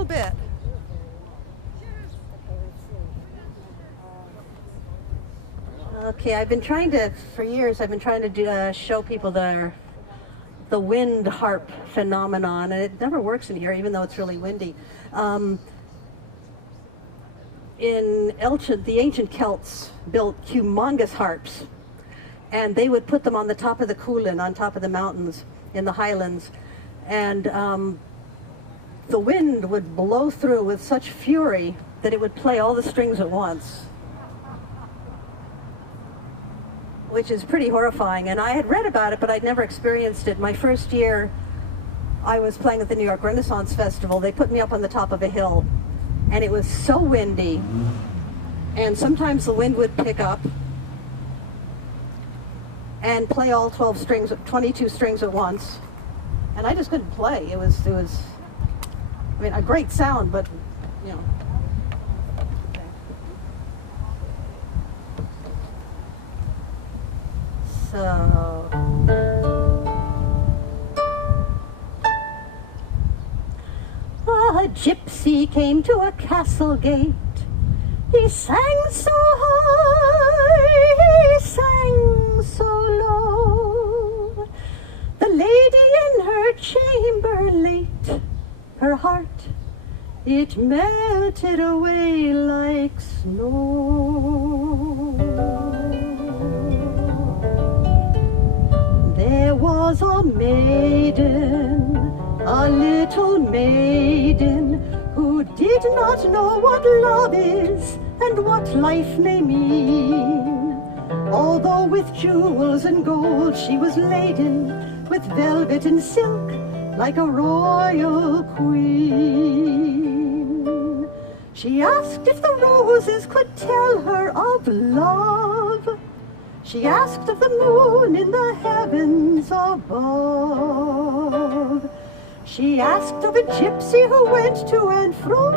little bit. Okay, for years, I've been trying to show people the wind harp phenomenon, and it never works in here, even though it's really windy. The ancient Celts built humongous harps, and they would put them on the top of the Coolin, on top of the mountains in the highlands, and the wind would blow through with such fury that it would play all the strings at once, which is pretty horrifying. And I had read about it, but I'd never experienced it. My first year, I was playing at the New York Renaissance Festival. They put me up on the top of a hill, and it was so windy, and sometimes the wind would pick up and play all 22 strings at once, and I just couldn't play. It was, I mean, a great sound, but, you know. So, a gypsy came to a castle gate. He sang so high, he sang so low. The lady in her chamber late, her heart, it melted away like snow. There was a maiden, a little maiden, who did not know what love is and what life may mean. Although with jewels and gold she was laden, with velvet and silk like a royal queen. She asked if the roses could tell her of love. She asked of the moon in the heavens above. She asked of a gypsy who went to and fro.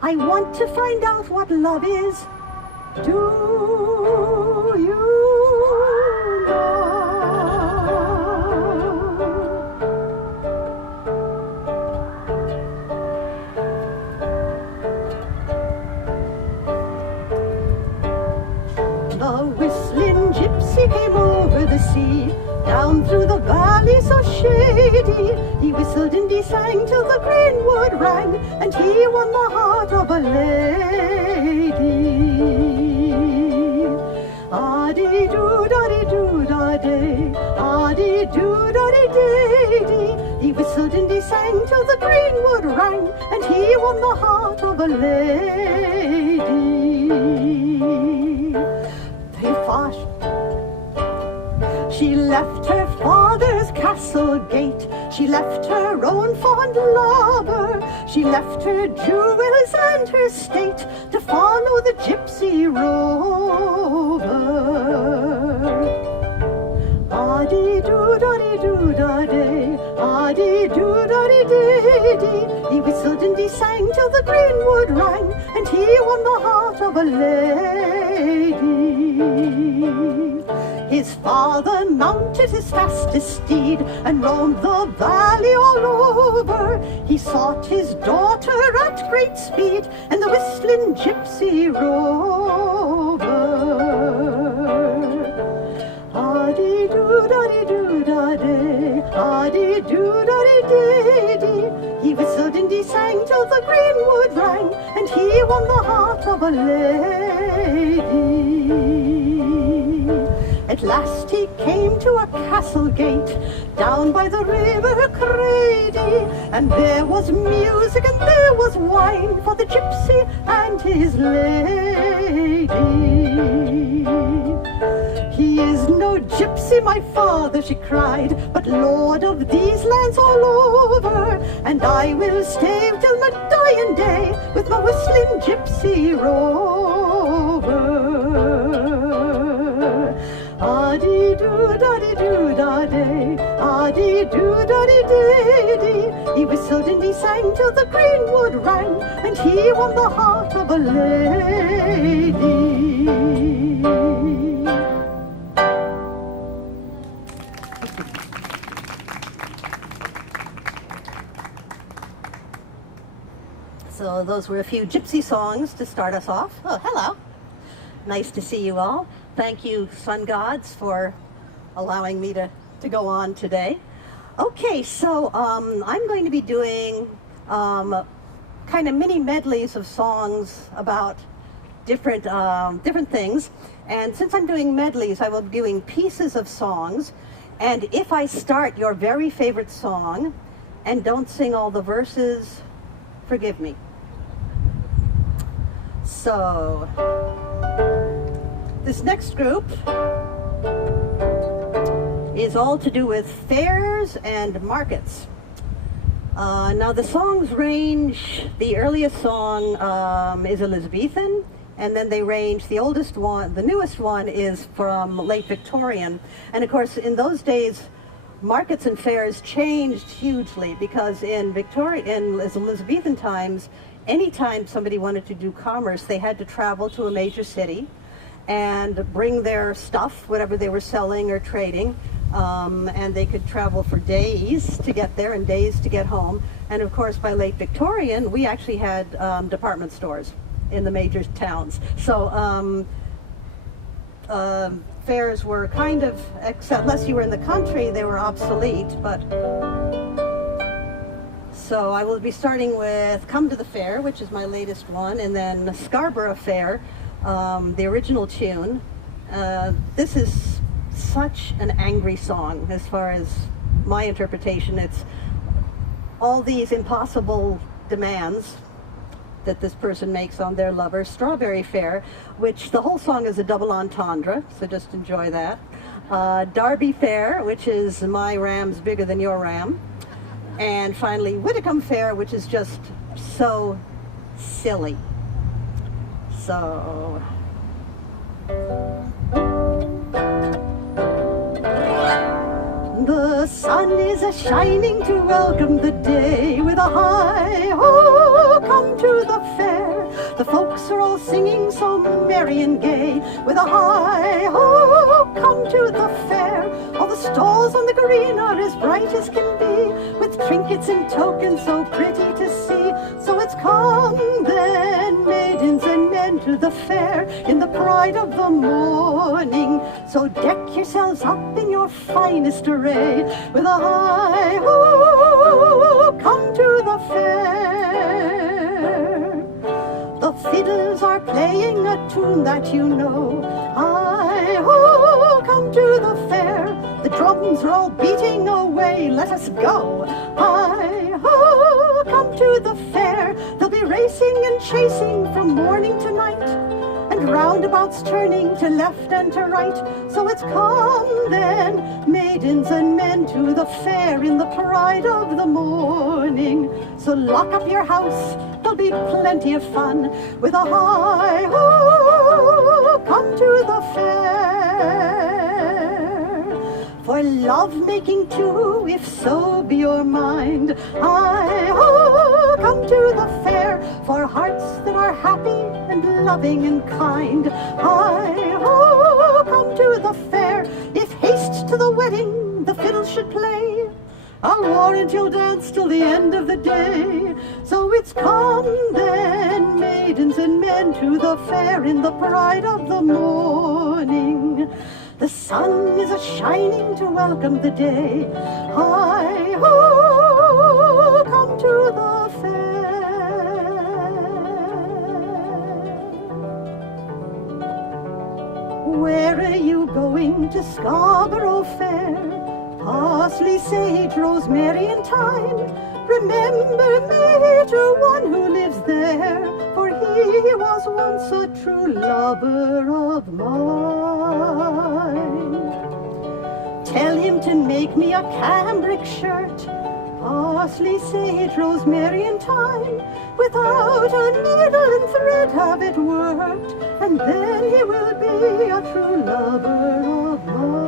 I want to find out what love is. Do you know? The whistling gypsy came over the sea, down through the valley so shady. He whistled and he sang till the greenwood rang, and he won the heart of a lady. Ah-dee-doo-da-dee-doo-da-day, ah-dee-doo-da-dee-dee-dee. He whistled and he sang till the greenwood rang, and he won the heart of a lady. They fought. She left her father's castle gate. She left her own fond lover. She left her jewels and her state to follow the gypsy rover. Ah-dee-doo-da-dee-doo-da-day, ah-dee-doo-da-dee-dee-dee. He whistled and he sang till the greenwood rang, and he won the heart of a lady. His father mounted his fastest steed and roamed the valley all over. He sought his daughter at great speed and the whistling gypsy rover. Ah-dee-doo-da-dee-doo-da-day, ah-dee-doo-da-dee-dee-dee. He whistled and he sang till the greenwood rang, and he won the heart of a lady. At last he came to a castle gate down by the river Crady, and there was music and there was wine for the gypsy and his lady. He is no gypsy, my father, she cried, but lord of these lands all over, and I will stay till my dying day with my whistling gypsy rover. Ah-dee-doo-da-dee-doo-da-day, ah-dee-doo-da-dee-dee-dee. He whistled and he sang till the greenwood rang, and he won the heart of a lady. So those were a few gypsy songs to start us off. Oh, hello. Nice to see you all. Thank you, Sun Gods, for allowing me to go on today. Okay, so I'm going to be doing kind of mini medleys of songs about different things. And since I'm doing medleys, I will be doing pieces of songs. And if I start your very favorite song and don't sing all the verses, forgive me. So, this next group is all to do with fairs and markets. Now the songs range, the earliest song is Elizabethan, and then they range, the oldest one, the newest one is from late Victorian. And of course, in those days, markets and fairs changed hugely, because in Elizabethan times, anytime somebody wanted to do commerce, they had to travel to a major city and bring their stuff, whatever they were selling or trading, and they could travel for days to get there and days to get home. And of course, by late Victorian, we actually had department stores in the major towns. So fairs were kind of, except unless you were in the country, they were obsolete. But so I will be starting with Come to the Fair, which is my latest one, and then Scarborough Fair, the original tune. This is such an angry song as far as my interpretation. It's all these impossible demands that this person makes on their lover. Strawberry Fair, which the whole song is a double entendre, so just enjoy that. Derby Fair, which is my ram's bigger than your ram. And finally, Whitcomb Fair, which is just so silly. So... The sun is a-shining to welcome the day, with a hi-ho, come to the fair. The folks are all singing so merry and gay, with a hi-ho, come to the fair. All the stalls on the green are as bright as can be, with trinkets and tokens so pretty to see. So it's come then, maidens and men, to the fair in the pride of the morning. So deck yourselves up in your finest array, with a hi-ho, come to the fair. The fiddles are playing a tune that you know. Hi-ho, come to the fair. The drums are all beating away, let us go. Hi-ho, come to the fair. They'll be racing and chasing from morning to night, and roundabouts turning to left and to right. So it's come then, maidens and men, to the fair in the pride of the morning. So lock up your house, there'll be plenty of fun, with a hi-ho, come to the fair. For love-making too, if so be your mind, hi-ho, come to the fair. For hearts that are happy and loving and kind, hi-ho, come to the fair. If haste to the wedding the fiddles should play, I'll warrant you'll dance till the end of the day. So it's come then, maidens and men, to the fair in the pride of the morning. The sun is a-shining to welcome the day. Hi-ho, come to the fair. Where are you going? To Scarborough Fair. Parsley, sage, rosemary and thyme. Remember me to one who lives there, for he was once a true lover of mine. Tell him to make me a cambric shirt, parsley, sage, rosemary and thyme, without a needle and thread have it worked, and then he will be a true lover of mine.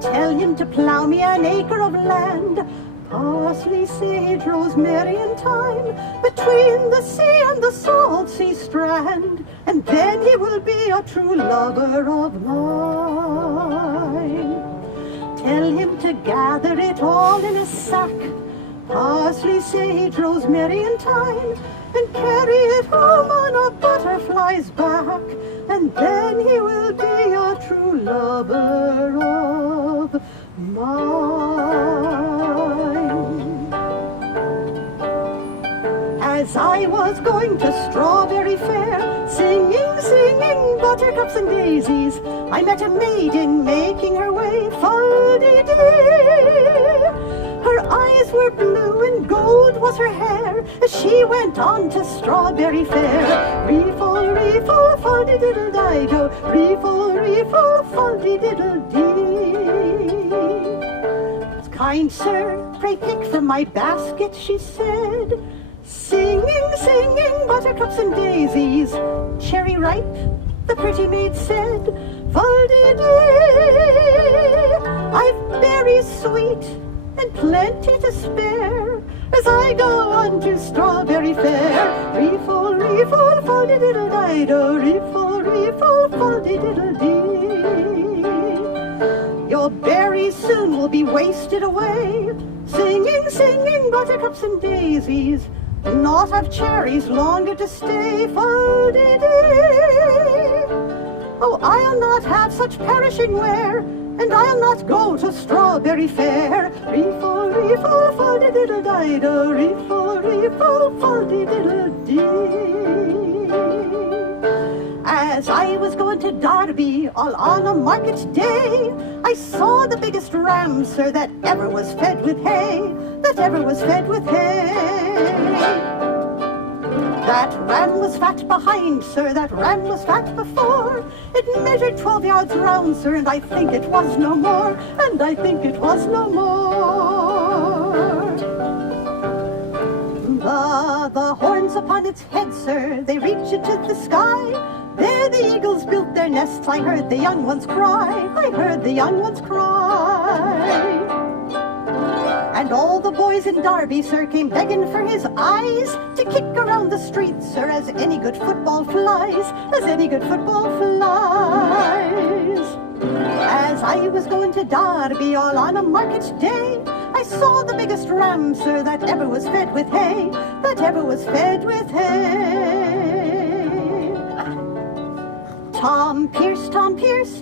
Tell him to plough me an acre of land, parsley, sage, rosemary and thyme, between the sea and the salt sea strand, and then he will be a true lover of mine. Tell him to gather it all in a sack, parsley, sage, rosemary, and thyme, and carry it home on a butterfly's back, and then he will be a true lover of mine. As I was going to Strawberry Fair, singing, singing buttercups and daisies, I met a maiden making her way, fal-de-dee. Her eyes were blue and gold was her hair, as she went on to Strawberry Fair. Re-fall, re-fall, fal-de-diddle-di-do, re-fall, re-fall, fal-de-diddle-dee. Kind sir, pray pick from my basket, she said, singing, singing buttercups and daisies. Cherry ripe, the pretty maid said, fal-de-dee. I've berries sweet and plenty to spare, as I go on to Strawberry Fair. Re-fall, re-fall, fal-de-diddle-di-do, re-fall, re-fall, fal-de-diddle-dee. Your berries soon will be wasted away, singing, singing buttercups and daisies. Not have cherries longer to stay, fal-de-dee. Oh, I'll not have such perishing wear, and I'll not go to Strawberry Fair. Re-fall, re-fall, fal-de-diddle-di-do, re-fall, re-fall, fal-de-diddle-dee. As I was going to Derby all on a market day, I saw the biggest ram, sir, that ever was fed with hay, that ever was fed with hay. That ram was fat behind, sir, that ram was fat before. It measured 12 yards round, sir, and I think it was no more, and I think it was no more. The horns upon its head, sir, they reach into the sky. There the eagles built their nests, I heard the young ones cry, I heard the young ones cry. And all the boys in Derby, sir, came begging for his eyes to kick around the streets, sir, as any good football flies, as any good football flies. As I was going to Derby all on a market day, I saw the biggest ram, sir, that ever was fed with hay, that ever was fed with hay. Tom Pierce,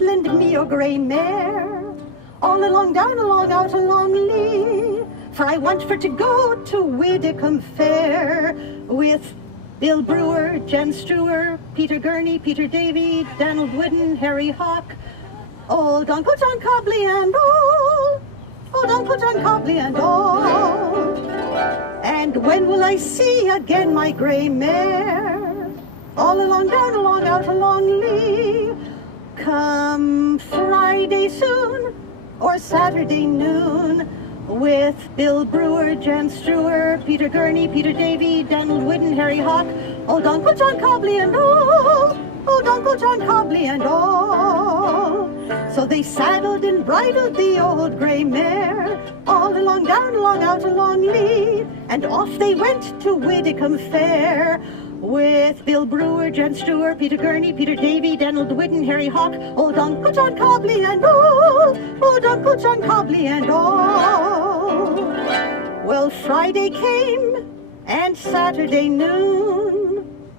lend me your grey mare, all along, down along, out along Lee, for I want for to go to Widdicombe Fair with Bill Brewer, Jen Strewer, Peter Gurney, Peter Davy, Donald Wooden, Harry Hawk, old Uncle John Cobley and all, old Uncle John Cobley and all. And when will I see again my grey mare, all along, down along, out along Lee? Come Friday soon, or Saturday noon, with Bill Brewer, Jan Strewer, Peter Gurney, Peter Davy, Donald Wooden, Harry Hawk, old Uncle John Cobley and all, old Uncle John Cobley and all. So they saddled and bridled the old grey mare, all along, down along, out along Lee, and off they went to Widdicombe Fair, with Bill Brewer, Jen Strewer, Peter Gurney, Peter Davy, Donald Wooden, Harry Hawk, old Uncle John Cobley and all, old Uncle John Cobley and all. Well, Friday came and Saturday noon,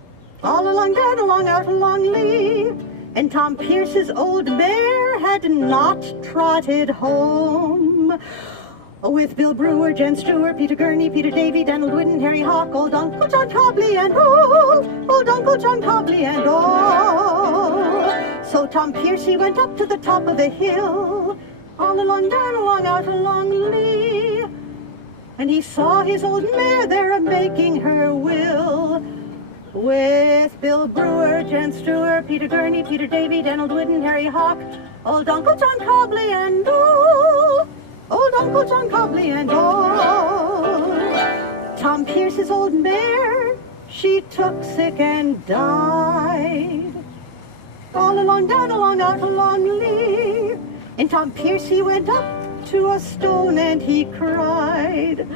all along, down along, out along Lee, and Tom Pierce's old mare had not trotted home. With Bill Brewer, Jen Strewer, Peter Gurney, Peter Davy, Donald Wooden, Harry Hawk, old Uncle John Cobley and all, old Uncle John Cobley and all. So Tom Pierce, he went up to the top of the hill, all along, down along, out along Lee, and he saw his old mare there a-making her will, with Bill Brewer, Jen Strewer, Peter Gurney, Peter Davy, Donald Wooden, Harry Hawk, old Uncle John Cobley and all, old Uncle John Cobley and all. Tom Pierce's old mare, she took sick and died, all along, down along, out along Lee. And Tom Pierce, he went up to a stone and he cried,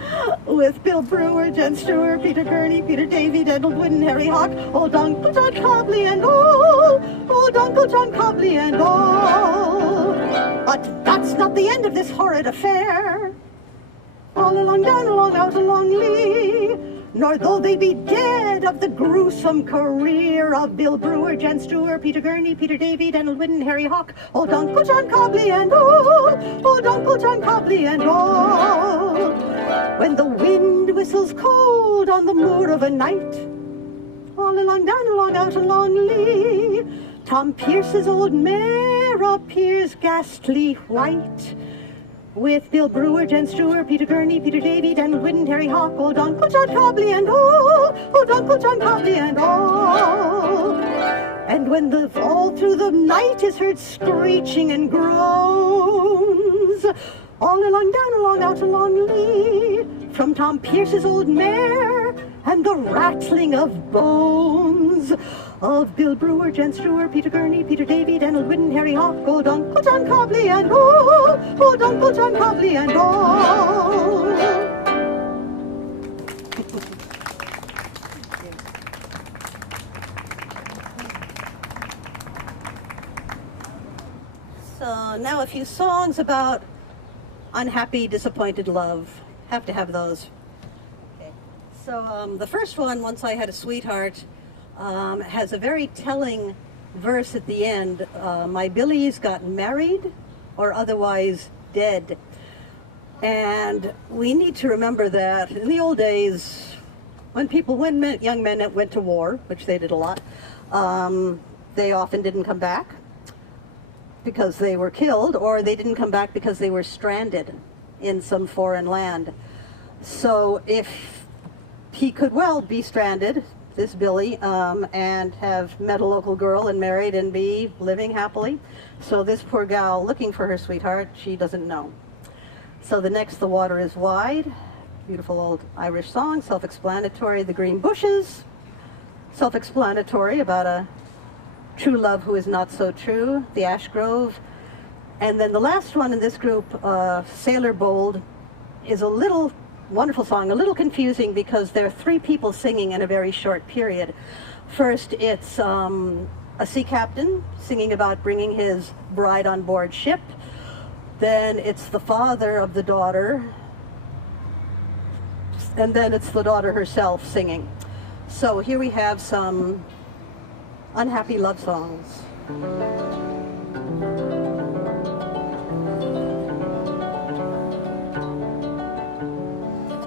with Bill Brewer, Jen Strewer, Peter Gurney, Peter Davy, Donald Wooden, Harry Hawk, old Uncle John Cobley and all, old Uncle John Cobley and all. But that's not the end of this horrid affair. all along, down along, out along Lee. Nor though they be dead of the gruesome career of Bill Brewer, Jan Stewart, Peter Gurney, Peter Davy, Donald Whidden, Harry Hawk, old Uncle John Cobley and all, old Uncle John Cobley and all. When the wind whistles cold on the moor of a night, all along, down along, out along Lee, Tom Pierce's old mare appears ghastly white, with Bill Brewer, Jan Stewart, Peter Gurney, Peter Davy, Donald Whidden, Harry Hawk, old Uncle John Cobley and all, old Uncle John Cobley and all. And when all through the night is heard screeching and groans, all along, down along, out along Lee, from Tom Pierce's old mare, and the rattling of bones of Bill Brewer, Jan Stewart, Peter Gurney, Peter Davy, Donald Whidden, Harry Hawk, old Uncle John Cobley and all, old Uncle John Cobley and all. So now a few songs about unhappy, disappointed love. Have to have those. Okay. So the first one, Once I Had a Sweetheart, has a very telling verse at the end. My Billy's got married or otherwise dead. And we need to remember that in the old days, when young men went to war, which they did a lot, they often didn't come back because they were killed, or they didn't come back because they were stranded in some foreign land. So if he could well be stranded, this Billy, and have met a local girl and married and be living happily. So this poor gal looking for her sweetheart, she doesn't know. So the next, The Water is Wide, beautiful old Irish song, self-explanatory. The Green Bushes, self-explanatory about a true love who is not so true. The Ash Grove. And then the last one in this group, Sailor Bold, is a little wonderful song, a little confusing because there are three people singing in a very short period. First, it's a sea captain singing about bringing his bride on board ship. Then it's the father of the daughter. And then it's the daughter herself singing. So here we have some unhappy love songs.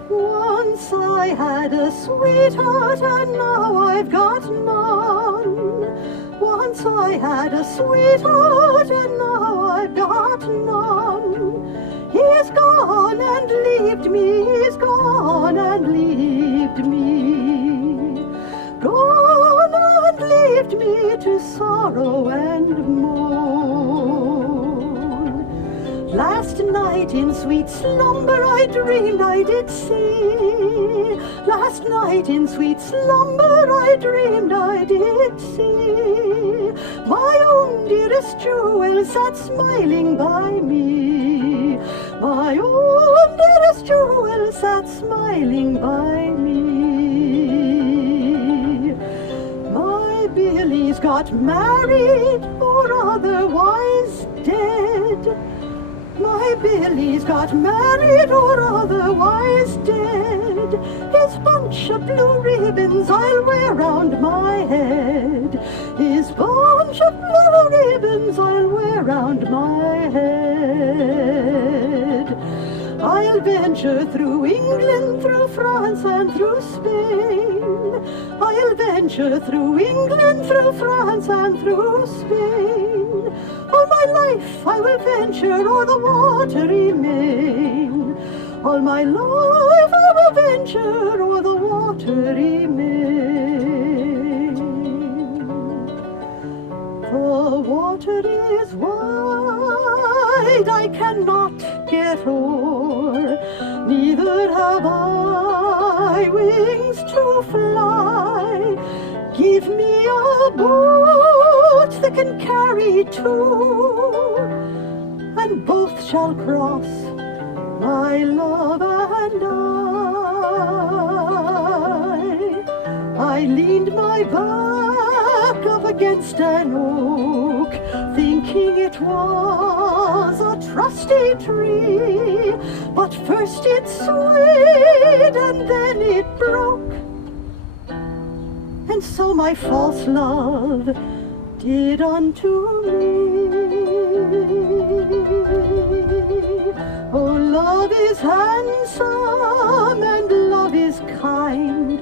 Once I had a sweetheart and now I've got none. Once I had a sweetheart and now I've got none. He's gone and left me, he's gone and left me. Gone and left me to sorrow and mourn. Last night in sweet slumber I dreamed I did see. Last night in sweet slumber I dreamed I did see. My own dearest jewel sat smiling by me. My own dearest jewel sat smiling by me. My Billy's got married or otherwise dead. My Billy's got married or otherwise dead. His bunch of blue ribbons I'll wear round my head. His bunch of blue ribbons I'll wear round my head. I'll venture through England, through France and through Spain. I'll venture through England, through France and through Spain. All my life I will venture o'er the watery main. All my life I will venture o'er the watery main. The water is wide, I cannot get o'er, neither have I wings to fly. Give me a boat that can carry two, and both shall cross, my love and I leaned my back up against an oak, thinking it was a trusty tree. but first it swayed and then it broke. And so my false love did unto me. Oh, love is handsome and love is kind,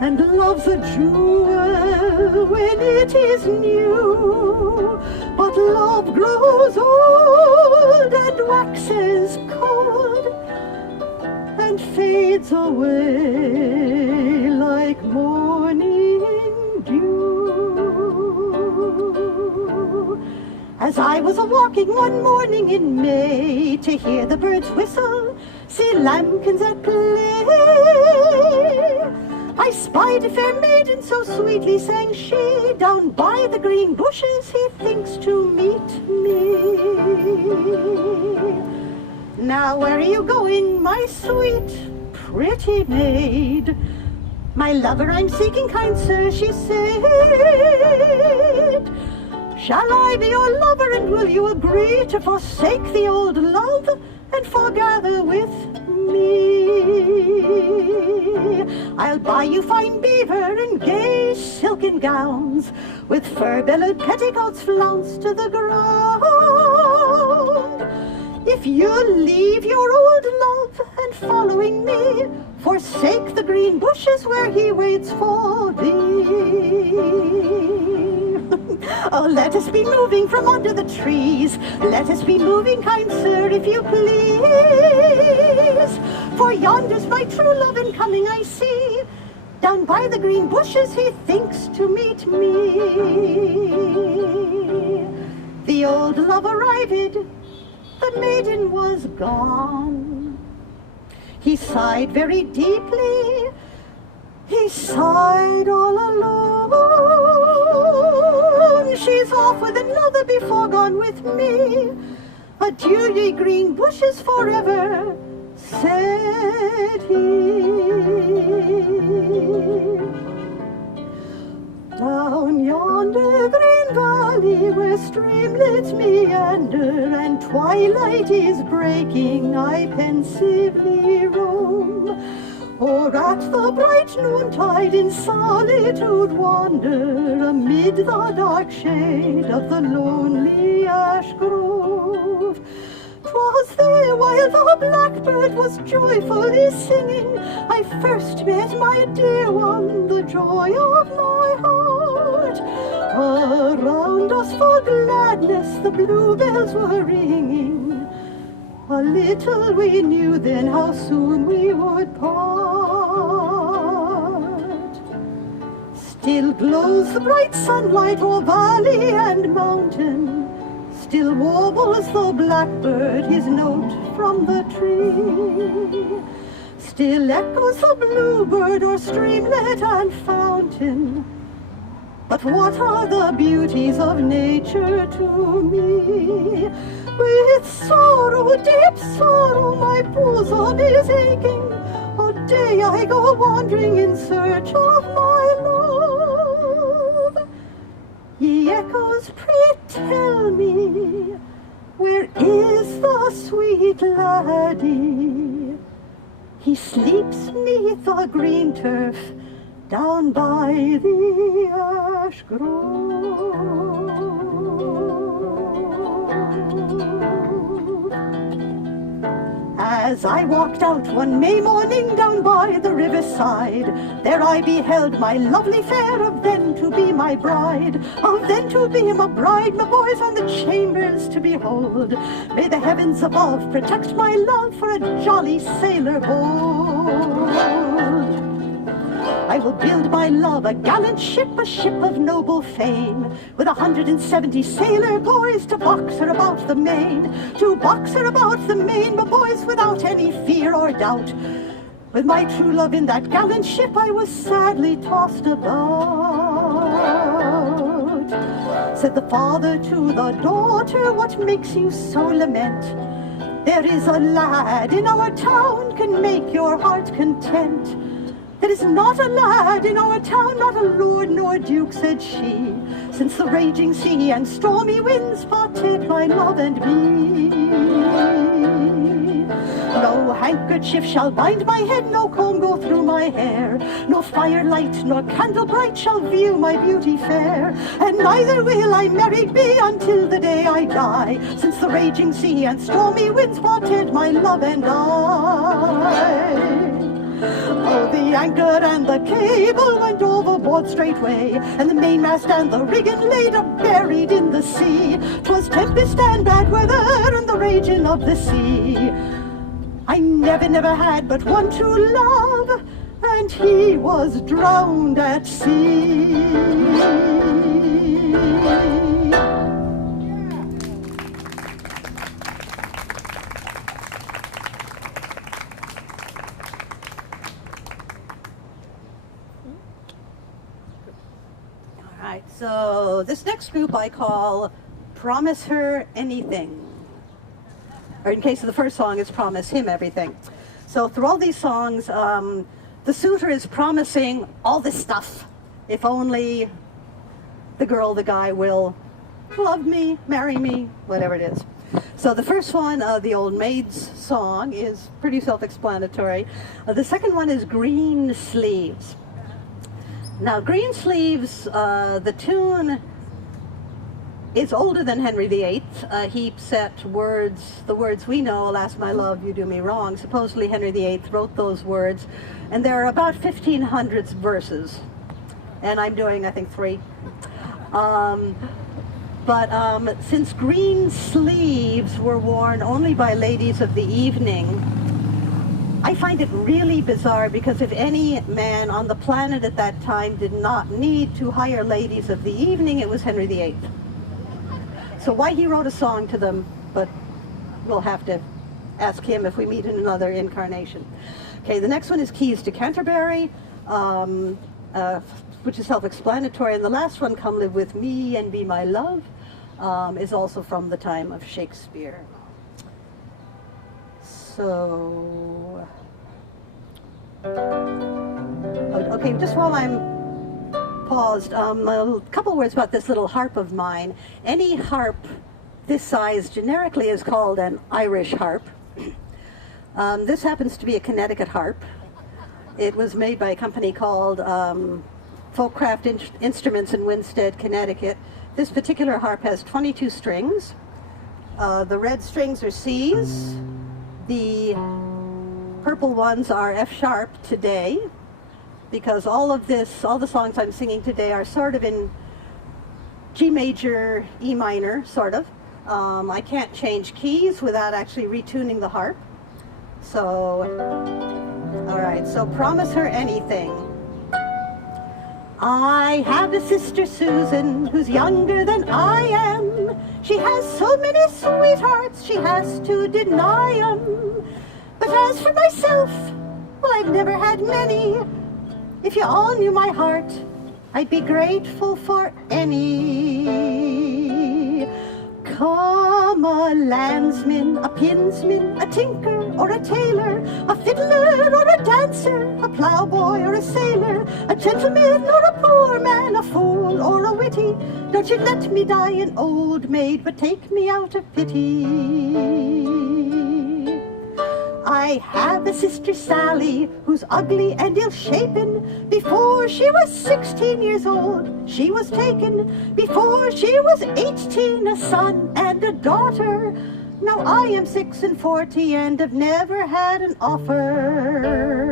and love's a jewel when it is new. But love grows old and waxes cold and fades away like morning dew. As I was a-walking one morning in May to hear the birds whistle, see lambkins at play, I spied a fair maiden, so sweetly sang she, down by the green bushes he thinks to meet me. Now where are you going, my sweet, pretty maid? My lover I'm seeking, kind sir, she said. Shall I be your lover, and will you agree to forsake the old love and foregather with me? I'll buy you fine beaver and gay silken gowns, with fur-bellowed petticoats flounced to the ground. If you'll leave your old love and following me, forsake the green bushes where he waits for thee. Oh, let us be moving from under the trees. Let us be moving, kind sir, if you please. For yonder's my true love in coming I see. Down by the green bushes he thinks to meet me. The old love arrived, the maiden was gone. He sighed very deeply, he sighed all alone. She's off with another before gone with me. Adieu, ye green bushes forever, said he. Down yonder green valley where streamlets meander and twilight is breaking, I pensively roam, or at the bright noontide in solitude wander amid the dark shade of the lonely ash grove. 'Twas there while the blackbird was joyfully singing I first met my dear one, the joy of my heart. Around us for gladness the bluebells were ringing. A little we knew then how soon we would part. Still glows the bright sunlight o'er valley and mountain, still warbles the blackbird his note from the tree. Still echoes the bluebird o'er streamlet and fountain. But what are the beauties of nature to me? With sorrow, deep sorrow, my bosom is aching. All day I go wandering in search of my love. Ye echoes, pray tell me, where is the sweet laddie? He sleeps 'neath the green turf down by the ash grove. As I walked out one May morning down by the riverside, there I beheld my lovely fair, of then to be my bride, of then to be my bride, my boys, and the chambers to behold. May the heavens above protect my love for a jolly sailor bold. I will build my love a gallant ship, a ship of noble fame, with 170 sailor boys to box her about the main, to box her about the main, my boys, without any fear or doubt. With my true love in that gallant ship I was sadly tossed about. Said the father to the daughter, what makes you so lament? There is a lad in our town can make your heart content. There is not a lad in our town, not a lord nor duke, said she, since the raging sea and stormy winds partake my love and me. handkerchief shall bind my head, no comb go through my hair, no firelight nor candle bright shall view my beauty fair, and neither will I married be until the day I die, since the raging sea and stormy winds parted my love and I. Oh, the anchor and the cable went overboard straightway, and the mainmast and the rigging laid up buried in the sea. 'Twas tempest and bad weather and the raging of the sea. I never had but one true love, and he was drowned at sea. So this next group I call Promise Her Anything. Or in case of the first song, it's Promise Him Everything. So through all these songs, the suitor is promising all this stuff. If only the girl, the guy will love me, marry me, whatever it is. So the first one, the Old Maid's song, is pretty self-explanatory. The second one is Green Sleeves. Now, Green Sleeves, the tune is older than Henry VIII. He set words, the words we know, alas my love, you do me wrong. Supposedly Henry VIII wrote those words, and there are about 1,500 verses. And I'm doing, I think, 3. Since green sleeves were worn only by ladies of the evening, I find it really bizarre, because if any man on the planet at that time did not need to hire ladies of the evening, it was Henry VIII. So why he wrote a song to them, but we'll have to ask him if we meet in another incarnation. Okay, the next one is Keys to Canterbury, which is self-explanatory, and the last one, Come Live With Me and Be My Love, is also from the time of Shakespeare. So, okay, just while I'm paused, a couple words about this little harp of mine. Any harp this size generically is called an Irish harp. This happens to be a Connecticut harp. It was made by a company called Folkcraft Instruments in Winstead, Connecticut. This particular harp has 22 strings. The red strings are C's. The purple ones are F sharp today, because all the songs I'm singing today are sort of in G major, E minor, sort of. I can't change keys without actually retuning the harp. So, all right, so Promise Her Anything. I have a sister Susan who's younger than I am. She has so many sweethearts she has to deny 'em. But as for myself, well, I've never had many. If you all knew my heart, I'd be grateful for any. Come a landsman, a pinsman, a tinker or a tailor, a fiddler or a dancer, a ploughboy or a sailor, a gentleman or a poor man, a fool or a witty. Don't you let me die an old maid, but take me out of pity. I have a sister Sally who's ugly and ill-shapen. Before she was 16 years old, she was taken. Before she was 18, a son and a daughter. Now I am 46 and have never had an offer.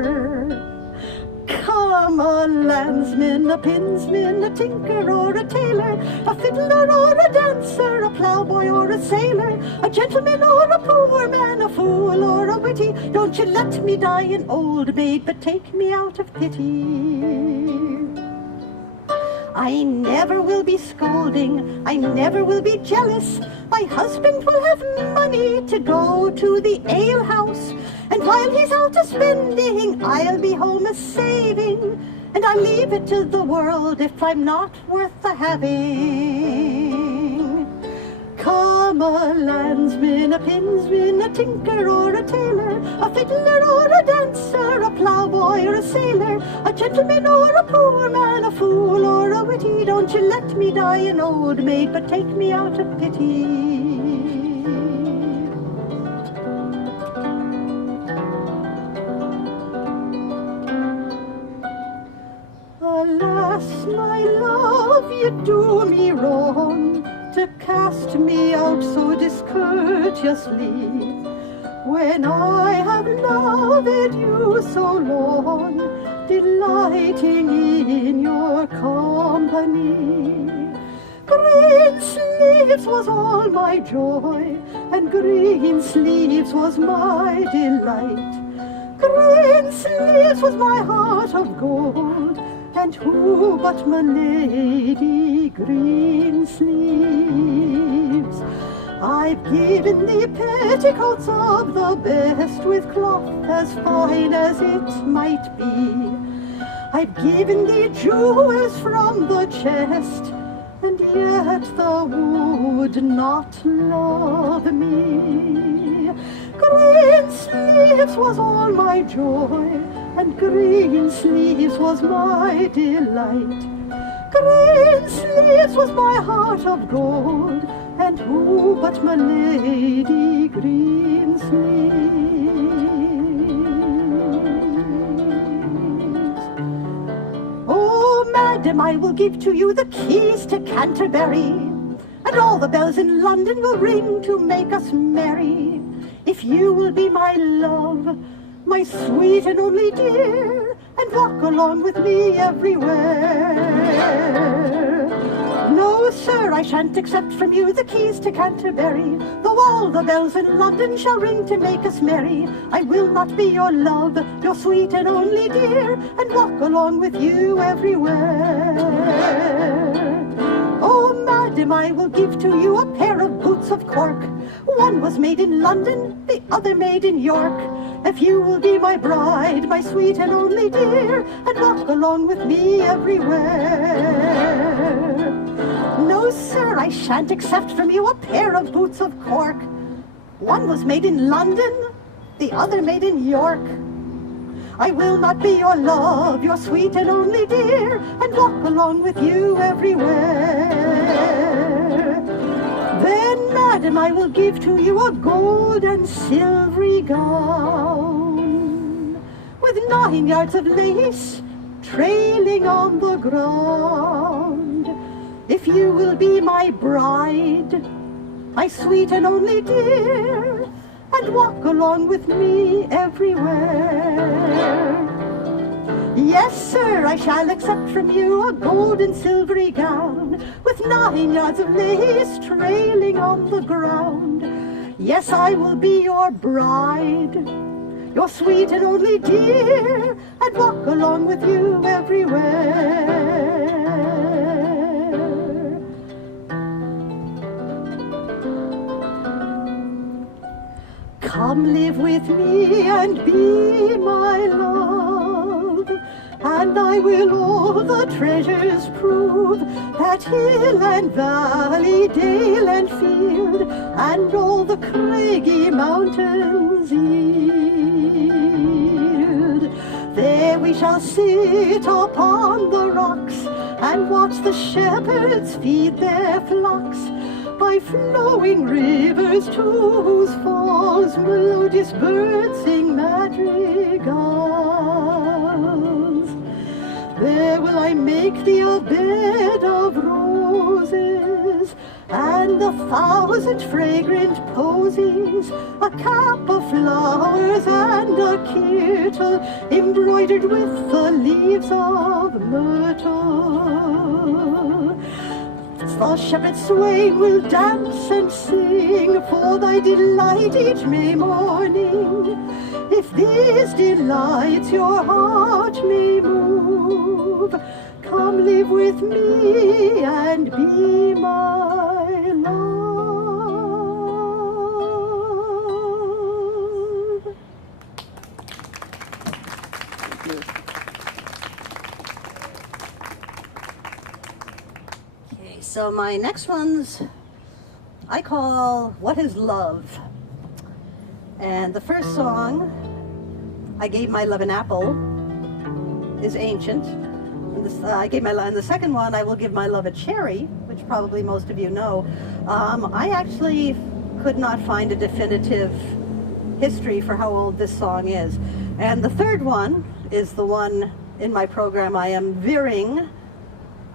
Come a landsman, a pinsman, a tinker or a tailor, a fiddler or a dancer, a ploughboy or a sailor, a gentleman or a poor man, a fool or a witty. Don't you let me die an old maid, but take me out of pity. I never will be scolding, I never will be jealous. My husband will have money to go to the alehouse, and while he's out a-spending, I'll be home a-saving, and I'll leave it to the world if I'm not worth the having. Come a landsman, a pinsman, a tinker or a tailor, a fiddler or a dancer, a ploughboy or a sailor, a gentleman or a poor man, a fool or a witty. Don't you let me die an old maid, but take me out of pity. it do me wrong to cast me out so discourteously, when I have loved you so long, delighting in your company? Green sleeves was all my joy, and green sleeves was my delight. Green sleeves was my heart of gold, and who but my lady green sleeves? I've given thee petticoats of the best, with cloth as fine as it might be. I've given thee jewels from the chest, and yet thou would not love me. Green sleeves was all my joy, and green sleeves was my delight. Green sleeves was my heart of gold, and who but my lady green sleeves? Oh, madam, I will give to you the keys to Canterbury, and all the bells in London will ring to make us merry, if you will be my love, my sweet and only dear, and walk along with me everywhere. No, sir, I shan't accept from you the keys to Canterbury, though all the bells in London shall ring to make us merry. I will not be your love, your sweet and only dear, and walk along with you everywhere. Oh, madam, I will give to you a pair of boots of cork. One was made in London, the other made in York. If you will be my bride, my sweet and only dear, and walk along with me everywhere. No, sir, I shan't accept from you a pair of boots of cork. One was made in London, the other made in York. I will not be your love, your sweet and only dear, and walk along with you everywhere. Then, madam, I will give to you a gold and silvery gown, with 9 yards of lace trailing on the ground. If you will be my bride, my sweet and only dear, and walk along with me everywhere. Yes, sir, I shall accept from you a gold and silvery gown, with 9 yards of lace trailing on the ground. Yes, I will be your bride, your sweet and only dear, and walk along with you everywhere. Come live with me and be my love, and I will all the treasures prove, that hill and valley, dale and field, and all the craggy mountains yield. There we shall sit upon the rocks, and watch the shepherds feed their flocks, by flowing rivers to whose falls melodious birds sing madrigals. There will I make thee a bed of roses, and 1,000 fragrant posies, a cap of flowers and a kirtle embroidered with the leaves of myrtle. The shepherd swain will dance and sing for thy delight each May morning. If these delights your heart may move, come live with me and be my love. Thank you. So my next ones I call What is Love? And the first song, I Gave My Love an Apple, is ancient. And the second one, I Will Give My Love a Cherry, which probably most of you know. I actually could not find a definitive history for how old this song is. And the third one is the one in my program I am veering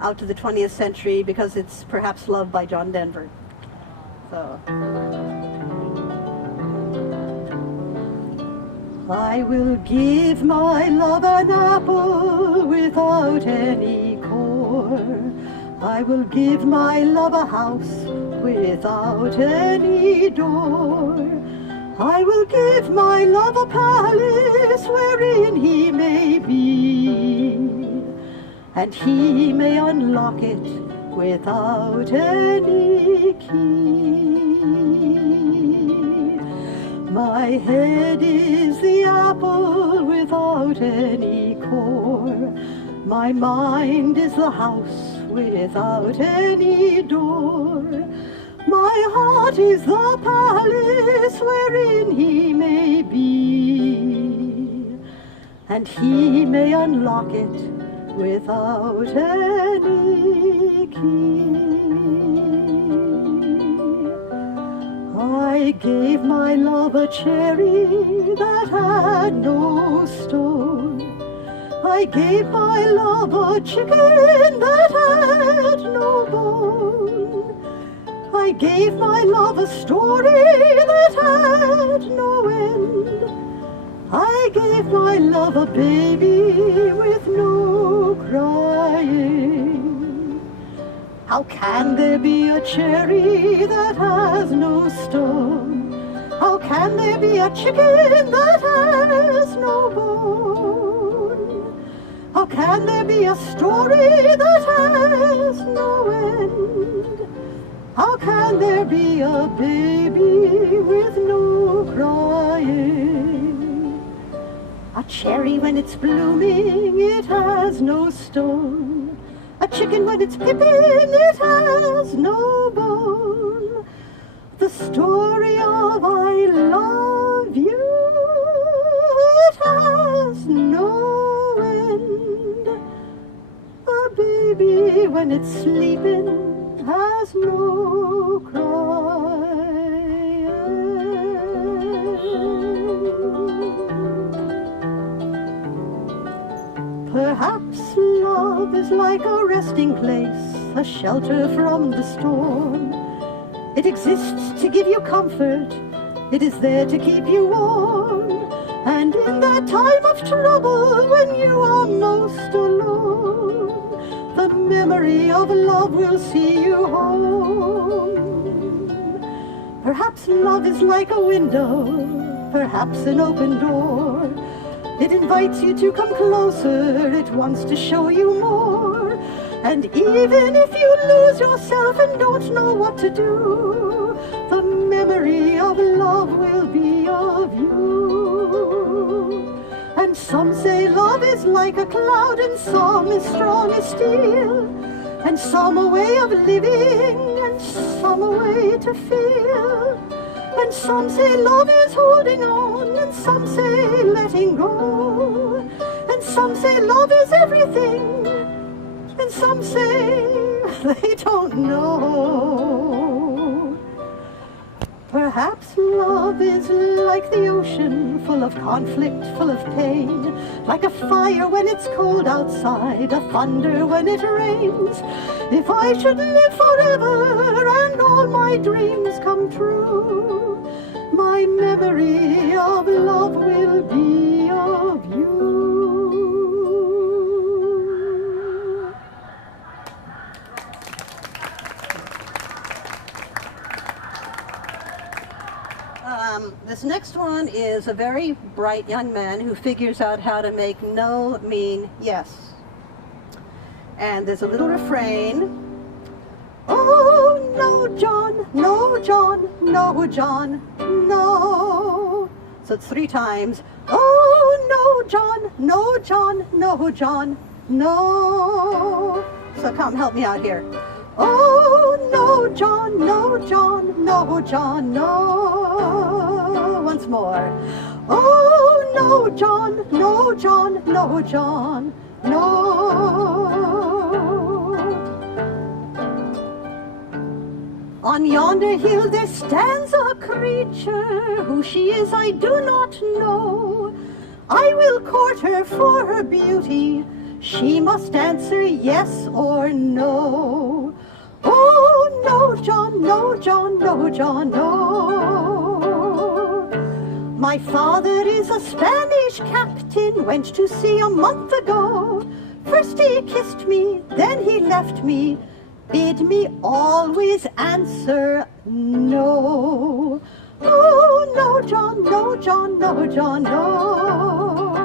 out to the 20th century because it's perhaps loved by John Denver. So. I will give my love an apple without any core. I will give my love a house without any door. I will give my love a palace wherein he may be, and he may unlock it without any key. My head is the apple without any core. My mind is the house without any door. My heart is the palace wherein he may be, and he may unlock it without any key. I gave my love a cherry that had no stone. I gave my love a chicken that had no bone. I gave my love a story that had no end. I gave my love a baby with no crying. How can there be a cherry that has no stone? How can there be a chicken that has no bone? How can there be a story that has no end? How can there be a baby with no crying? A cherry when it's blooming, it has no stone. A chicken when it's pippin, it has no bone. The story of I love you, it has no end. A baby when it's sleeping has no crying. Perhaps love is like a resting place, a shelter from the storm. It exists to give you comfort, it is there to keep you warm. And in that time of trouble, when you are most alone, the memory of love will see you home. Perhaps love is like a window, perhaps an open door. It invites you to come closer, it wants to show you more. And even if you lose yourself and don't know what to do, the memory of love will be of you. And some say love is like a cloud, and some is strong as steel, and some a way of living, and some a way to feel. And some say love is holding on, and some say letting go. And some say love is everything, and some say they don't know. Perhaps love is like the ocean, full of conflict, full of pain. Like a fire when it's cold outside, a thunder when it rains. If I should live forever and all my dreams come true, my memory of love will be of you. This next one is a very bright young man who figures out how to make no mean yes. And there's a little refrain. Oh, no, John, no, John, no, John, no. So it's 3 times. Oh, no, John, no, John, no, John, no. So come, help me out here. Oh, no, John, no, John, no, John, no. Once more. Oh, no, John, no, John, no, John, no. On yonder hill there stands a creature, who she is I do not know. I will court her for her beauty, she must answer yes or no. Oh, no, John, no, John, no, John, no. My father is a Spanish captain, went to sea a month ago. First he kissed me, then he left me, bid me always answer no. Oh, no, John, no, John, no, John, no.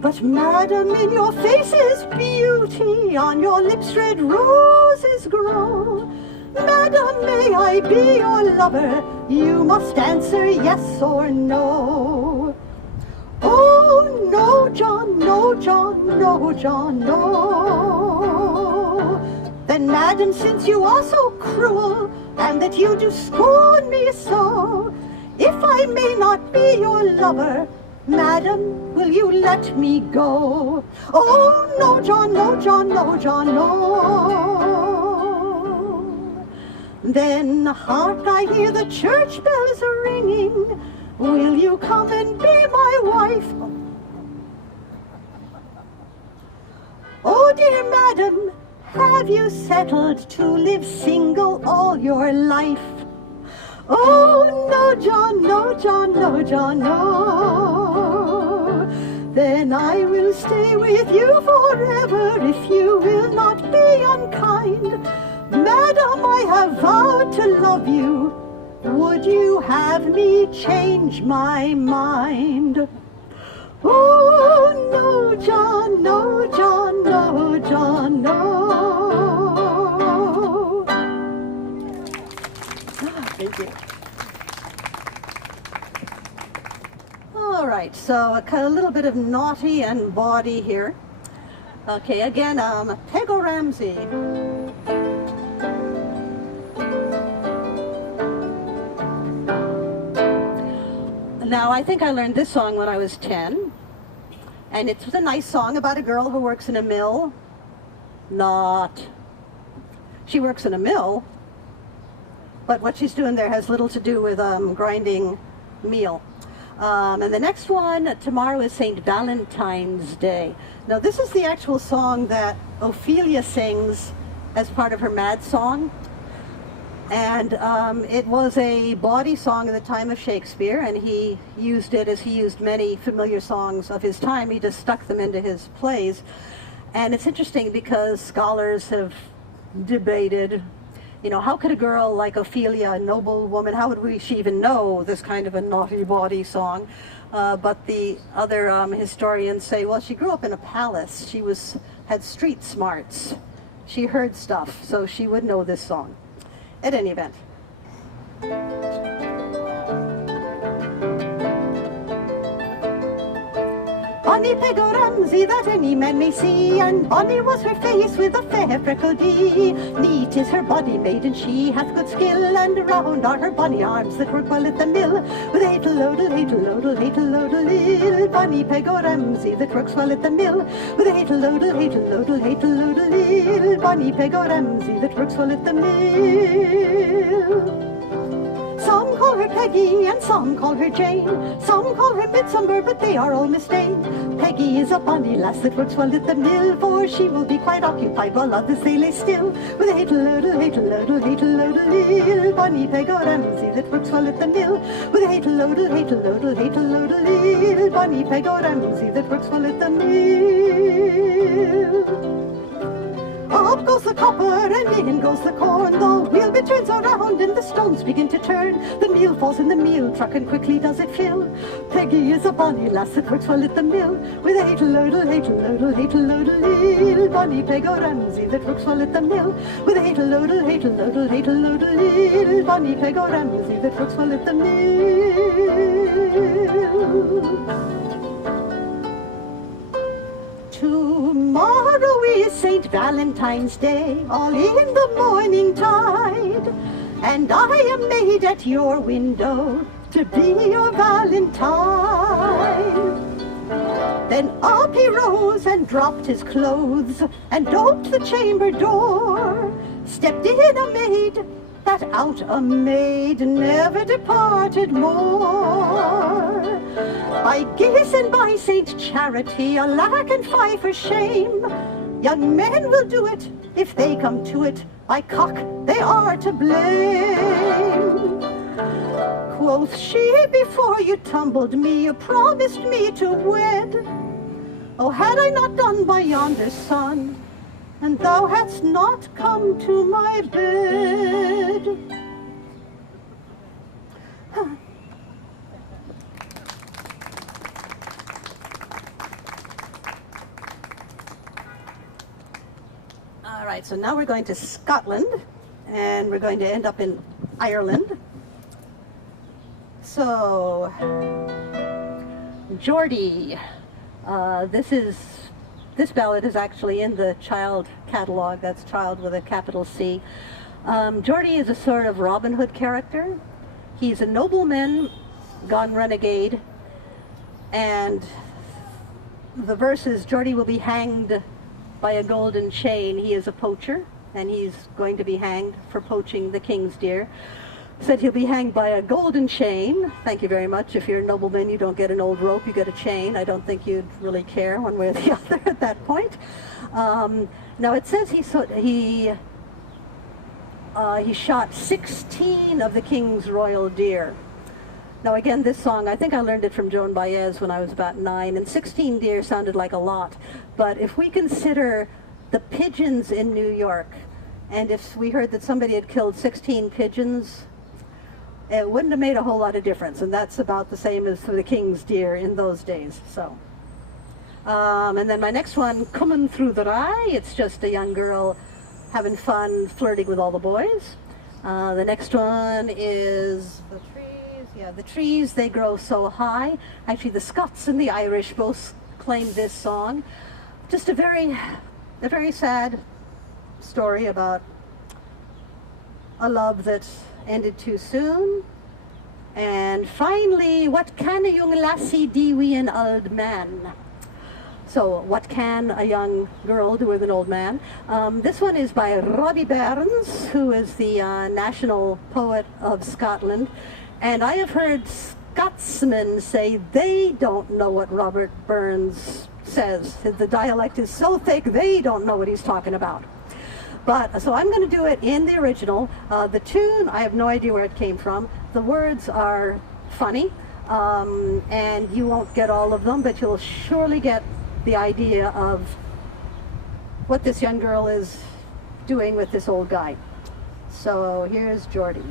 But madam, in your face is beauty, on your lips red roses grow. Madam, may I be your lover? You must answer yes or no. Oh, no, John, no, John, no, John, no. Then, madam, since you are so cruel, and that you do scorn me so, if I may not be your lover, madam, will you let me go? Oh, no, John, no, John, no, John, no. Then, hark, I hear the church bells ringing. Will you come and be my wife? Oh, dear madam, have you settled to live single all your life? Oh, no, John, no, John, no, John, no. Then I will stay with you forever if you will not be unkind. Madam, I have vowed to love you. Would you have me change my mind? Oh, no, John, no, John, no, John, no. Thank you. All right, so a little bit of naughty and bawdy here. Okay, again, Pego Ramsey. Now, I think I learned this song when I was 10, and it's a nice song about a girl who works in a mill. Not. She works in a mill, but what she's doing there has little to do with grinding meal. And the next one, tomorrow is St. Valentine's Day. Now, this is the actual song that Ophelia sings as part of her Mad Song. And it was a bawdy song in the time of Shakespeare, and he used it as he used many familiar songs of his time. He just stuck them into his plays. And it's interesting because scholars have debated, you know, how could a girl like Ophelia, a noble woman, how would she even know this kind of a naughty, bawdy song? But the other historians say, well, she grew up in a palace. She had street smarts. She heard stuff, so she would know this song. At any event. Bonny Pego Ramsey that any man may see, and bonny was her face with a fair freckled ee. Neat is her body made, and she hath good skill, and round are her bonny arms that work well at the mill. With a hadle-lodle, hadle-lodle, hadle-lodle-lil, Bonny Pego Ramsey that works well at the mill. With a hadle-lodle, hadle-lodle, hadle-lodle-lil, Bonny Pego Ramsey that works well at the mill. Some call her Peggy and some call her Jane. Some call her Midsummer, but they are all mistaken. Peggy is a bonny lass that works well at the mill, for she will be quite occupied while others they lay still. With a hadle-lodle, hadle-lodle, hadle-lodle-lil, Bonny Pego Ramsey that works well at the mill. With a hadle-lodle, hadle-lodle, hadle-lodle-lil, Bonny Pego Ramsey that works well at the mill. Up goes the copper and in goes the corn. The wheel bit turns around and the stones begin to turn. The meal falls in the meal truck and quickly does it fill. Peggy is a bonny lass that works well at the mill. With a hadle-lodle, hadle-lodle, hadle-lodle-lil, Bonny Pego Ramsey that works well at the mill. With a hadle-lodle, hadle-lodle, hadle-lodle-lil, Bonny Pego Ramsey that works well at the mill. Tomorrow is St. Valentine's Day, all in the morning tide, and I am made at your window to be your Valentine. Then up he rose and dropped his clothes and opened the chamber door. Stepped in a maid, that out a maid never departed more. By Gillis and by Saint Charity, alack and fie for shame. Young men will do it, if they come to it, by cock they are to blame. Quoth she, before you tumbled me, you promised me to wed. Oh, had I not done by yonder sun, and thou hadst not come to my bed. All right, so now we're going to Scotland, and we're going to end up in Ireland. So, Geordie. This ballad is actually in the Child catalog. That's Child with a capital C. Geordie is a sort of Robin Hood character. He's a nobleman gone renegade, and the verse is, Geordie will be hanged by a golden chain. He is a poacher, and he's going to be hanged for poaching the king's deer. Said he'll be hanged by a golden chain. Thank you very much. If you're a nobleman, you don't get an old rope, you get a chain. I don't think you'd really care one way or the other at that point. Now it says he shot 16 of the king's royal deer. Now again, this song, I think I learned it from Joan Baez when I was about 9, and 16 deer sounded like a lot. But if we consider the pigeons in New York, and if we heard that somebody had killed 16 pigeons, it wouldn't have made a whole lot of difference, and that's about the same as for the king's deer in those days. So, and then my next one, Coming Through the Rye. It's just a young girl having fun flirting with all the boys. The next one is The Trees. Yeah, the trees, they grow so high. Actually, the Scots and the Irish both claim this song. Just a very sad story about a love that ended too soon. And finally, what can a young lassie do with an old man? So what can a young girl do with an old man? This one is by Robbie Burns, who is the national poet of Scotland. And I have heard Scotsmen say they don't know what Robert Burns says. The dialect is so thick, they don't know what he's talking about. But, so I'm going to do it in the original. The tune, I have no idea where it came from. The words are funny, and you won't get all of them, but you'll surely get the idea of what this young girl is doing with this old guy. So here's Geordie.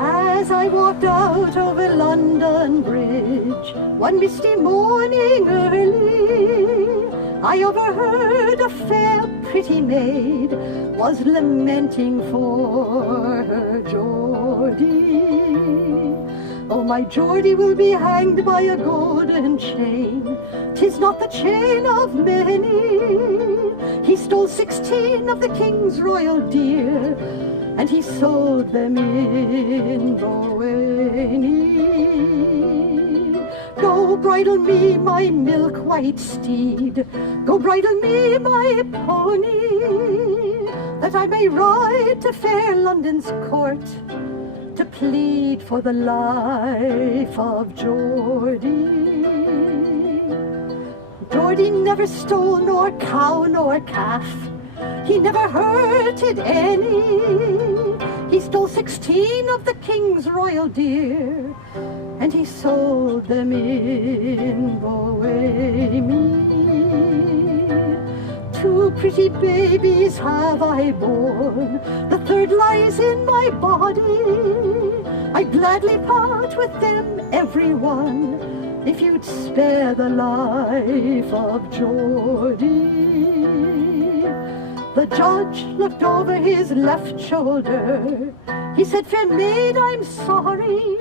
As I walked out over London Bridge one misty morning early, I overheard a fair pretty maid was lamenting for her Geordie. Oh, my Geordie will be hanged by a golden chain. 'Tis not the chain of many. He stole 16 of the king's royal deer, and he sold them in Boweny. Go bridle me, my milk-white steed. Go bridle me, my pony, that I may ride to fair London's court to plead for the life of Geordie. Geordie never stole nor cow nor calf. He never hurted any. He stole 16 of the king's royal deer, and he sold them in Bohemia. 2 pretty babies have I borne, the third lies in my body. I'd gladly part with them, every one, if you'd spare the life of Geordie. The judge looked over his left shoulder. He said, fair maid, I'm sorry.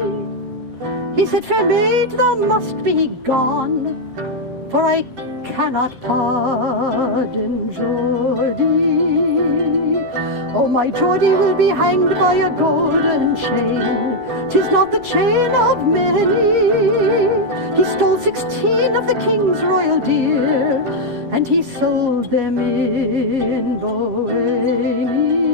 He said, fair maid, thou must be gone, for I cannot pardon Geordie. Oh, my Geordie will be hanged by a golden chain. 'Tis not the chain of many. He stole 16 of the king's royal deer, and he sold them in Bohemia.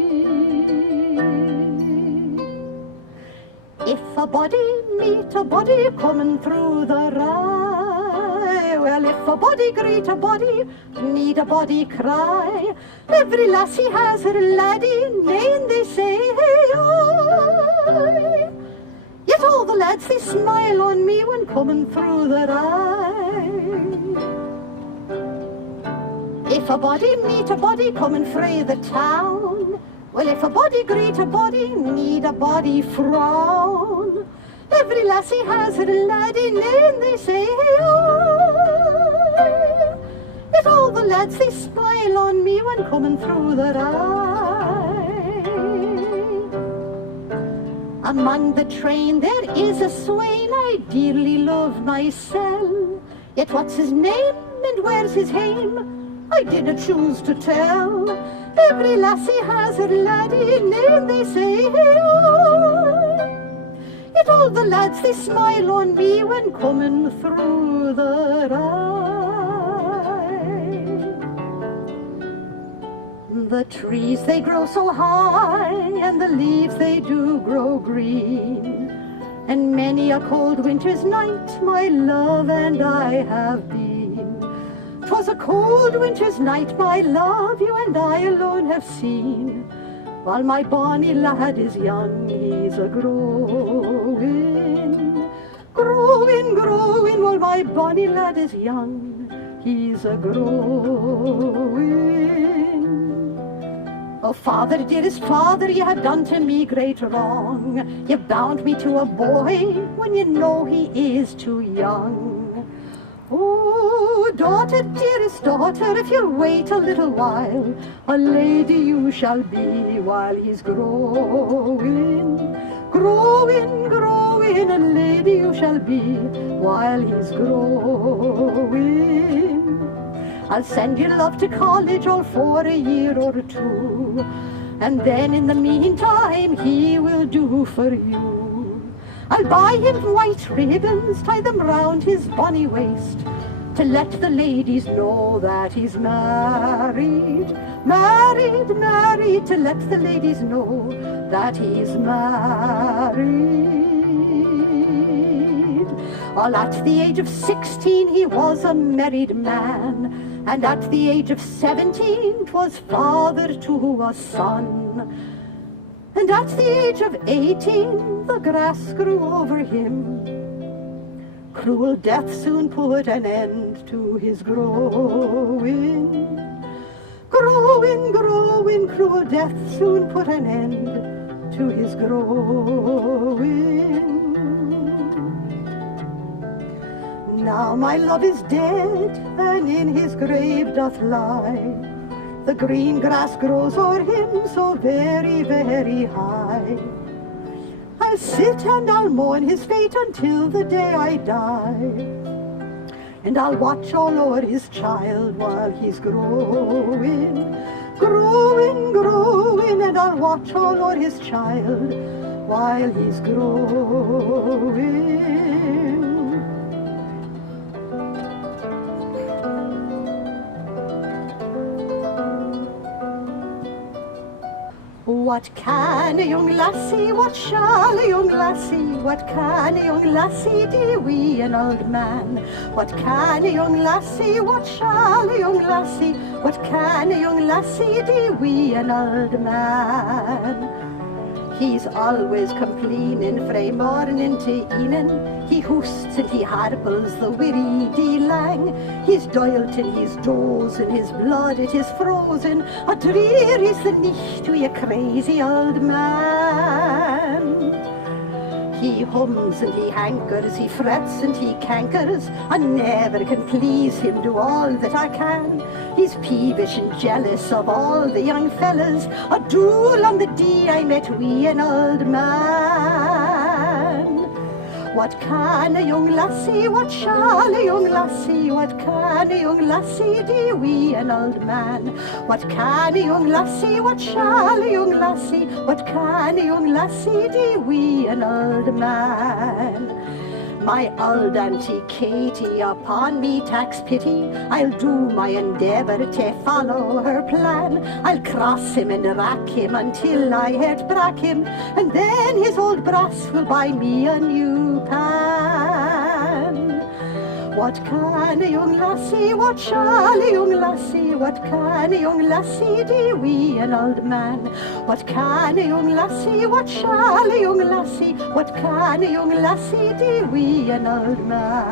If a body meet a body coming through the rye, well, if a body greet a body, need a body cry. Every lassie has her laddie, name they say, hey, oh. Yet all the lads, they smile on me when coming through the rye. If a body meet a body coming frae the town, well, if a body greet a body, need a body frown. Every lassie has her laddie name, they say, hey, oh. Yet all the lads, they smile on me when coming through the rye. Among the train there is a swain I dearly love myself. Yet what's his name and where's his hame? I didn't choose to tell. Every lassie has her laddie name, they say, hey, oh. Yet all the lads, they smile on me when coming through the rye. The trees, they grow so high, and the leaves, they do grow green. And many a cold winter's night, my love and I have been. 'Twas a cold winter's night, my love, you and I alone have seen. While my bonny lad is young, he's a growing, growing, growing. While my bonny lad is young, he's a growing. Oh, father, dearest father, you have done to me great wrong. You bound me to a boy when you know he is too young. Oh, daughter, dearest daughter, if you'll wait a little while, a lady you shall be while he's growing. Growing, growing, a lady you shall be while he's growing. I'll send you love to college all for a year or two, and then in the meantime he will do for you. I'll buy him white ribbons, tie them round his bonny waist, to let the ladies know that he's married, married, married, to let the ladies know that he's married. All at the age of 16 he was a married man, and at the age of 17 'twas father to a son. And at the age of 18 the grass grew over him. Cruel death soon put an end to his growing. Growing, growing, cruel death soon put an end to his growing. Now my love is dead, and in his grave doth lie. The green grass grows o'er him so very, very high. I'll sit and I'll mourn his fate until the day I die. And I'll watch all o'er his child while he's growing. Growing, growing, and I'll watch all o'er his child while he's growing. What can a young lassie, what shall a young lassie, what can a young lassie do we an old man? What can a young lassie, what shall a young lassie, what can a young lassie do we an old man? He's always complaining frae morning to evening. He hoosts and he harples the weary day lang. He's doilt and he's dozing, his blood it is frozen. A drear is the nicht wi a crazy old man. He hums and he hankers, he frets and he cankers. I never can please him, do all that I can. He's peevish and jealous of all the young fellas. A duel on the day I met wi an old man. What can a young lassie, what shall a young lassie, what can a young lassie do we an old man? What can a young lassie, what shall a young lassie, what can a young lassie do we an old man? My old Auntie Katie upon me tax pity. I'll do my endeavour to follow her plan. I'll cross him and rack him until I head brack him, and then his old brass will buy me a new pan. What can a young lassie, what shall a young lassie, what can a young lassie do we an old man? What can a young lassie, what shall a young lassie, what can a young lassie do we an old man?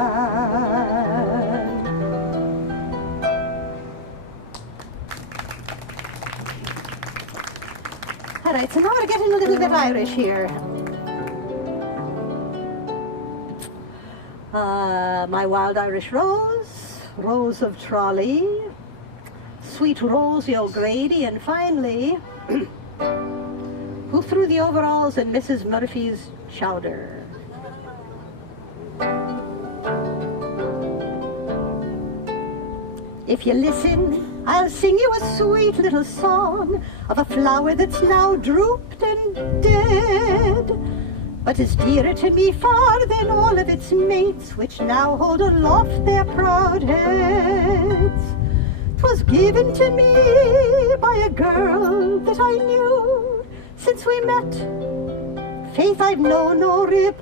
All right, so now we're getting a little bit Irish here. My wild Irish rose, Rose of Trolley, sweet Rosie O'Grady, and finally, who threw the overalls in Mrs. Murphy's chowder? If you listen, I'll sing you a sweet little song of a flower that's now drooped and dead, but is dearer to me far than all of its mates, which now hold aloft their proud heads. 'Twas given to me by a girl that I knew since we met. Faith, I've known no repose.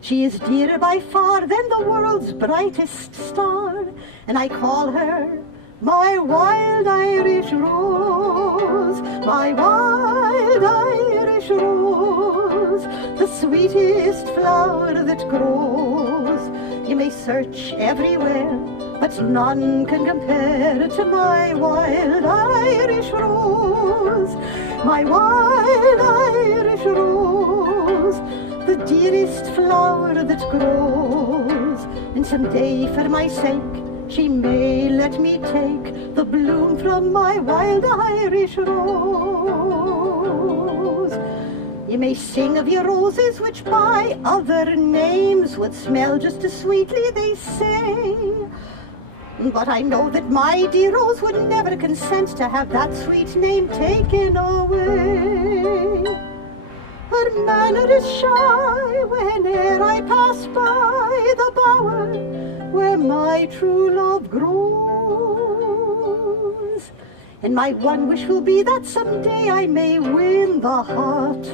She is dearer by far than the world's brightest star, and I call her my wild Irish rose, my wild Irish rose, the sweetest flower that grows. You may search everywhere, but none can compare to my wild Irish rose, my wild Irish rose, the dearest flower that grows. And someday, for my sake, she may let me take the bloom from my wild Irish rose. You may sing of your roses, which by other names would smell just as sweetly, they say, but I know that my dear rose would never consent to have that sweet name taken away. Her manner is shy whene'er I pass by the bower where my true love grows. And my one wish will be that someday I may win the heart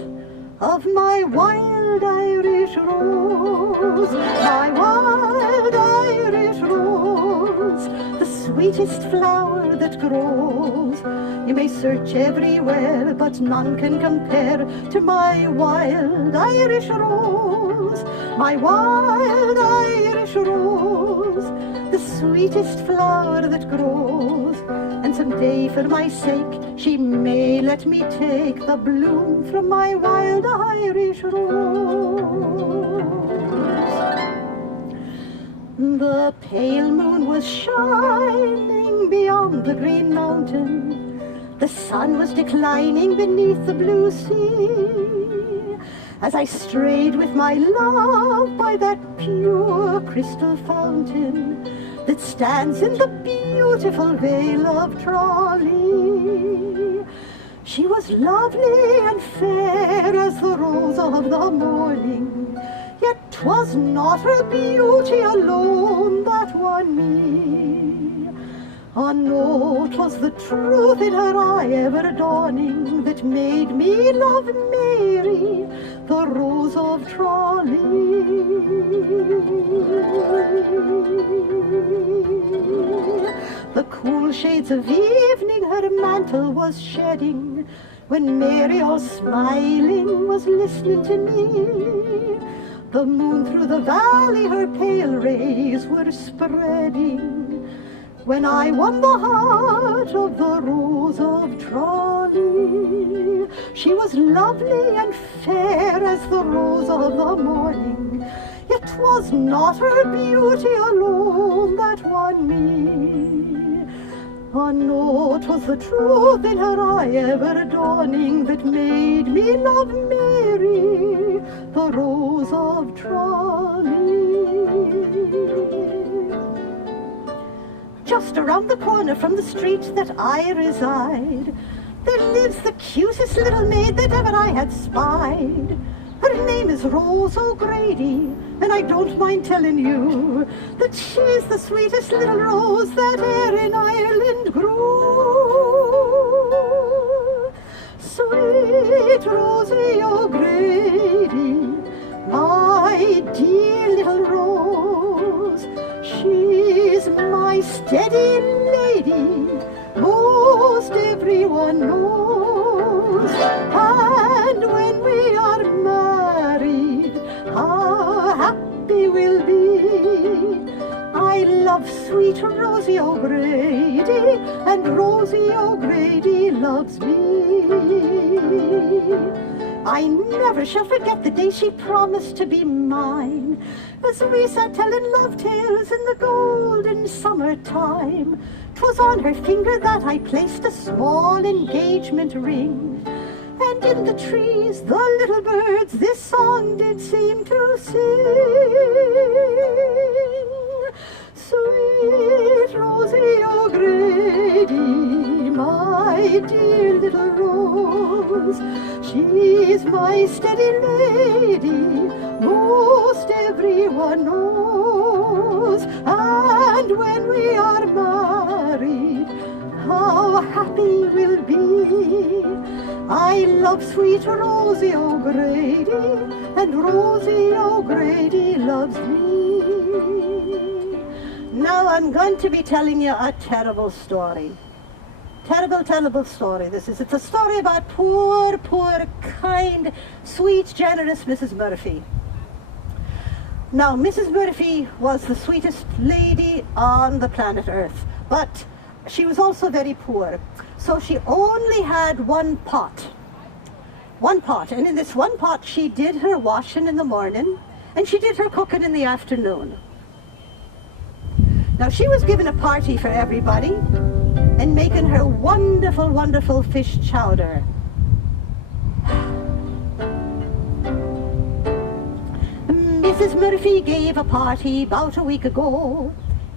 of my wild Irish rose, my wild Irish rose, the sweetest flower that grows. You may search everywhere, but none can compare to my wild Irish rose, my wild Irish rose, the sweetest flower that grows. And someday, for my sake, she may let me take the bloom from my wild Irish rose. The pale moon was shining beyond the green mountain. The sun was declining beneath the blue sea. As I strayed with my love by that pure crystal fountain that stands in the beautiful vale of Trolley. She was lovely and fair as the rose of the morning, yet 'twas not her beauty alone that won me. Oh no, 'twas the truth in her eye ever dawning that made me love Mary, the Rose of Trolley. The cool shades of evening her mantle was shedding, when Mary, all smiling, was listening to me. The moon through the valley her pale rays were spreading, when I won the heart of the Rose of Trolley. She was lovely and fair as the rose of the morning, yet 'twas not her beauty alone that won me. Oh no, 'twas the truth in her eye ever dawning that made me love Mary, the Rose of Trolley. Just around the corner from the street that I reside, there lives the cutest little maid that ever I had spied. Her name is Rose O'Grady, and I don't mind telling you that she's the sweetest little rose that e'er in Ireland grew. Sweet Rosie O'Grady, my dear little rose, she's my steady lady, most everyone knows. And when we are married, how happy we'll be. I love sweet Rosie O'Grady, and Rosie O'Grady loves me. I never shall forget the day she promised to be mine, as we sat telling love tales in the golden summertime. 'Twas on her finger that I placed a small engagement ring, and in the trees the little birds this song did seem to sing. Sweet Rosie O'Grady, my dear little rose, she's my steady lady, most everyone knows. And when we are married, how happy we'll be. I love sweet Rosie O'Grady, and Rosie O'Grady loves me. Now I'm going to be telling you a terrible story. Terrible, terrible story this is. It's a story about poor, kind, sweet, generous Mrs. Murphy. Now, Mrs. Murphy was the sweetest lady on the planet Earth, but she was also very poor. So she only had one pot, and in this one pot she did her washing in the morning, and she did her cooking in the afternoon. Now, she was giving a party for everybody and making her wonderful, wonderful fish chowder. Mrs. Murphy gave a party about a week ago.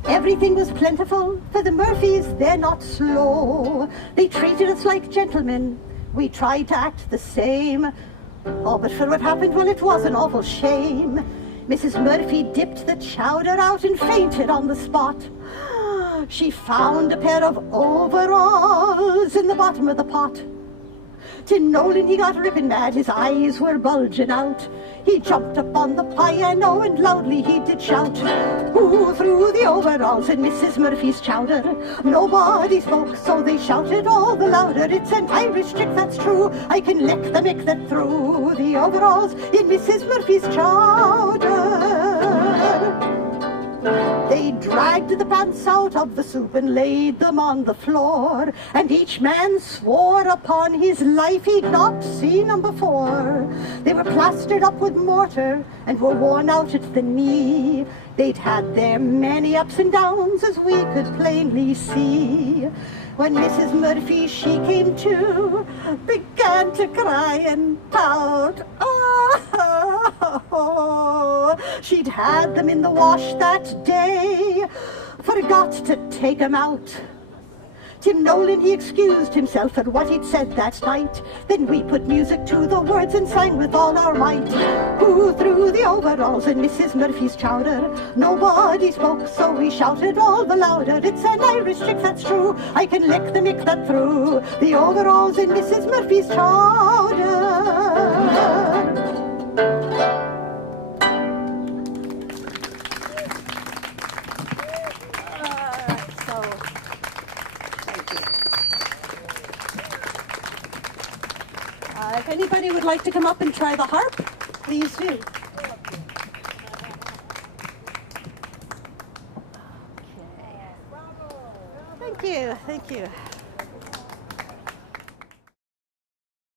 Everything was plentiful, for the Murphys, they're not slow. They treated us like gentlemen. We tried to act the same. Oh, but for what happened, well, it was an awful shame. Mrs. Murphy dipped the chowder out and fainted on the spot. She found a pair of overalls in the bottom of the pot. Tin Nolan, he got ripping mad, his eyes were bulging out. He jumped up on the piano and loudly he did shout, "Who threw the overalls in Mrs. Murphy's chowder?" Nobody spoke, so they shouted all the louder, "It's an Irish trick, that's true, I can lick the mick that threw the overalls in Mrs. Murphy's chowder." They dragged the pants out of the soup and laid them on the floor, and each man swore upon his life he'd not seen them before. They were plastered up with mortar and were worn out at the knee. They'd had their many ups and downs, as we could plainly see. When Mrs. Murphy, she came to, began to cry and pout. Oh, she'd had them in the wash that day, forgot to take 'em out. Tim Nolan, he excused himself for what he'd said that night. Then we put music to the words and sang with all our might. Who threw the overalls in Mrs. Murphy's chowder? Nobody spoke, so we shouted all the louder, "It's an Irish trick, that's true, I can lick the mick that threw the overalls in Mrs. Murphy's chowder." If anybody would like to come up and try the harp, please do. Okay. Thank you, thank you.